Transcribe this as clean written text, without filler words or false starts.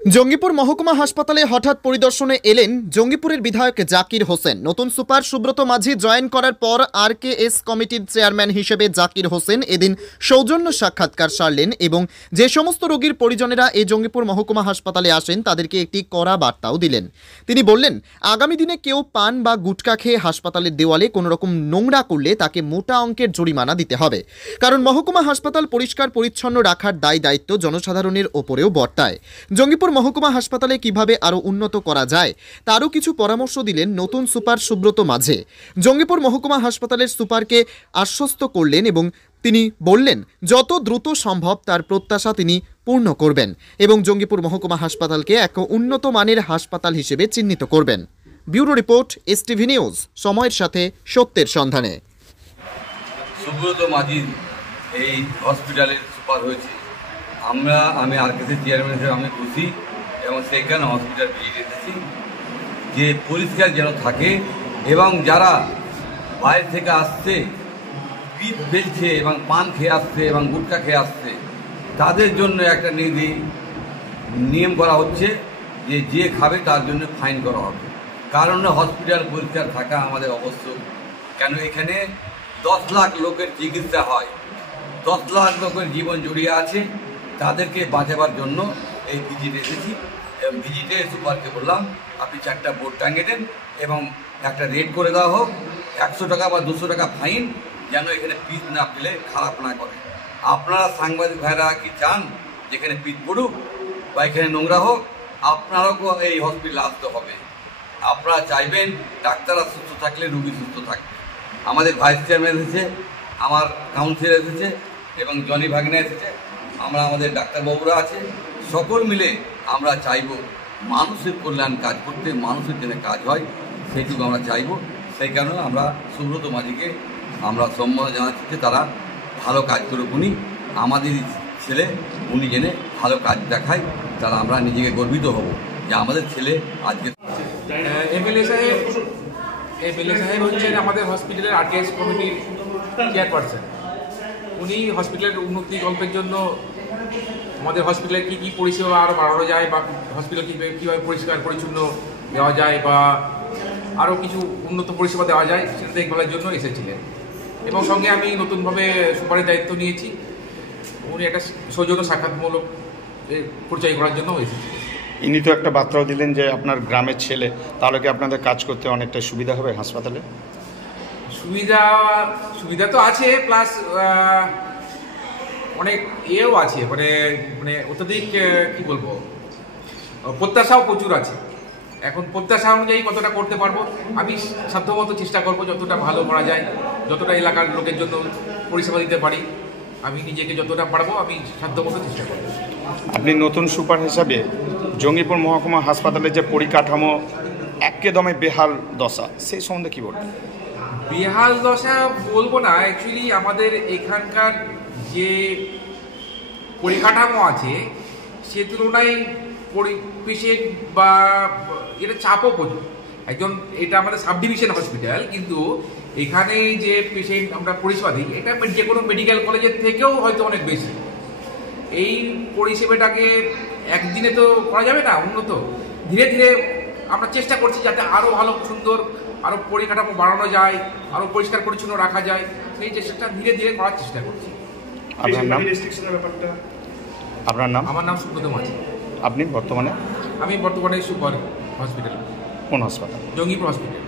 জঙ্গিপুর মহকুমা হাসপাতালে হঠাৎ পরিদর্শনে এলেন জঙ্গিপুরের বিধায়ক জাকির হোসেন। নতুন সুপার সুব্রত মাঝি জয়েন করার পর আরকেএস কমিটির চেয়ারম্যান হিসেবে জাকির হোসেন এদিন সৌজন্য সাক্ষাৎকার সারলেন এবং যে সমস্ত রোগীর পরিজনেরা এই জঙ্গিপুর মহকুমা হাসপাতালে আসেন তাদেরকে একটি কড়া বার্তাও দিলেন। তিনি বললেন, আগামী দিনে কেউ পান বা গুটকা খেয়ে হাসপাতালের দেওয়ালে কোনো রকম নোংরা করলে তাকে মোটা অঙ্কের জরিমানা দিতে হবে, কারণ মহকুমা হাসপাতাল পরিষ্কার পরিচ্ছন্ন রাখার দায়িত্ব জনসাধারণের ওপরেও বর্তায়। জঙ্গিপুর মহকুমা হাসপাতালে কিভাবে আরো উন্নত করা যায় তারও কিছু পরামর্শ দিলেন নতুন সুপার সুব্রত মাঝে। জঙ্গিপুর মহকুমা হাসপাতালের সুপারকে আশ্বস্ত করলেন এবং তিনি বললেন যত দ্রুত সম্ভব তার প্রত্যাশা তিনি পূর্ণ করবেন এবং জঙ্গিপুর মহকুমা হাসপাতালকে এক উন্নত মানের হাসপাতাল হিসেবে চিহ্নিত করবেন। ব্যুরো রিপোর্ট, এসটিভি নিউজ, সময়ের সাথে সত্যের সন্ধানে। সুব্রত মাঝি এই হসপিটালের সুপার হয়েছে। আমি আরকেএস চেয়ারম্যান হিসেবে আমি খুশি এবং সেইখানে হসপিটাল ভিজিট এসেছি যে পরিষ্কার যেন থাকে এবং যারা বাইরে থেকে আসছে, পিঠ বেলছে এবং পান খেয়ে আসছে এবং গুটকা খেয়ে আসছে, তাদের জন্য একটা নিয়ম করা হচ্ছে যে যে খাবে তার জন্য ফাইন করা হবে। কারণ হসপিটাল পরিষ্কার থাকা আমাদের অবশ্যক, কেন এখানে 10 লাখ লোকের চিকিৎসা হয়, 10 লাখ লোকের জীবন জড়িয়ে আছে, তাদেরকে বাঁচাবার জন্য এই ভিজিট এসেছি। এবং ভিজিটে সুপারকে বললাম আপনি 4টা বোর্ড টাঙিয়ে দেন এবং একটা রেট করে দেওয়া হোক, 100 টাকা বা 200 টাকা ফাইন, যেন এখানে পিচ না ফেলে খারাপ না করে। আপনারা সাংবাদিক ভাইরা কি চান যেখানে পিচ পড়ুক বা এখানে নোংরা হোক? আপনারাও এই হসপিটালে আসতে হবে। আপনারা চাইবেন ডাক্তাররা সুস্থ থাকলে রুগী সুস্থ থাকবে। আমাদের ভাইস চেয়ারম্যান এসেছে, আমার কাউন্সিলর এসেছে এবং জনি ভাগনা এসেছে, আমাদের ডাক্তারবাবুরা আছে, সকল মিলে আমরা চাইব মানুষের কল্যাণ কাজ করতে, মানুষের জন্য কাজ হয় সেইটুকু আমরা চাইব। সেই কারণে আমরা সুব্রত মাঝিকে আমরা সম্মান জানাচ্ছি যে তারা ভালো কাজ করে, উনি আমাদের ছেলে, উনি জেনে ভালো কাজ দেখায়, তারা আমরা নিজেকে গর্বিত হব যে আমাদের ছেলে আজকে। এমএলএ সাহেব হচ্ছেন আমাদের হসপিটালের আরকেএস কমিটির চেয়ারপারসন। উনি হসপিটালের উন্নতি গল্পের জন্য আমাদের হসপিটালে কী কী পরিষেবা আরও বাড়ানো যায় বা হসপিটাল কীভাবে পরিষ্কার পরিচ্ছন্ন দেওয়া যায় বা আরও কিছু উন্নত পরিষেবা দেওয়া যায় সেটা দেখভালের জন্য এসেছিলেন। এবং সঙ্গে আমি নতুনভাবে সুপারের দায়িত্ব নিয়েছি, উনি একটা সৌজন্য সাক্ষাৎমূলক পরিচয় করার জন্য এসেছিলেন। ইনি তো একটা বার্তাও দিলেন যে আপনার গ্রামের ছেলে, তাহলে কি আপনাদের কাজ করতে অনেকটা সুবিধা হবে হাসপাতালে? সুবিধা তো আছে, প্লাস অনেক এও আছে, মানে অত্যধিক কি বলবো, প্রত্যাশাও প্রচুর আছে। এখন প্রত্যাশা অনুযায়ী কতটা করতে পারবো, আমি সাধ্যমতো চেষ্টা করবো যতটা ভালো করা যায়, যতটা এলাকার লোকের জন্য পরিষেবা দিতে পারি, আমি নিজেকে যতটা পারবো আমি সাধ্যমতো চেষ্টা করবো। আপনি নতুন সুপার হিসাবে জঙ্গিপুর মহকুমা হাসপাতালের যে পরিকাঠামো একদমই বেহাল দশা, সেই সম্বন্ধে কী বলবেন? বেহাল দশা বলবো না, অ্যাকচুয়ালি আমাদের এখানকার যে পরিকাঠামো আছে সে তুলনায় পেশেন্ট বা এটা চাপও প্রচুর। এটা আমাদের সাব ডিভিশন হসপিটাল, কিন্তু এখানে যে পেশেন্ট আমরা পরিষেবা দিই এটা যে কোনো মেডিকেল কলেজের থেকেও হয়তো অনেক বেশি। এই পরিষেবাটাকে একদিনে তো করা যাবে না, উন্নত ধীরে ধীরে আমরা চেষ্টা করছি যাতে আরও ভালো সুন্দর আরও পরিকাঠামো বাড়ানো যায়, আরও পরিষ্কার পরিচ্ছন্ন রাখা যায়, সেই চেষ্টাটা ধীরে ধীরে করার চেষ্টা করছি। আপনার নাম? আমার নাম সুব্রত মাঝি। আপনি বর্তমানে? আমি বর্তমানে সুপার হসপিটাল। কোন হাসপাতাল? জঙ্গিপুর হসপিটাল।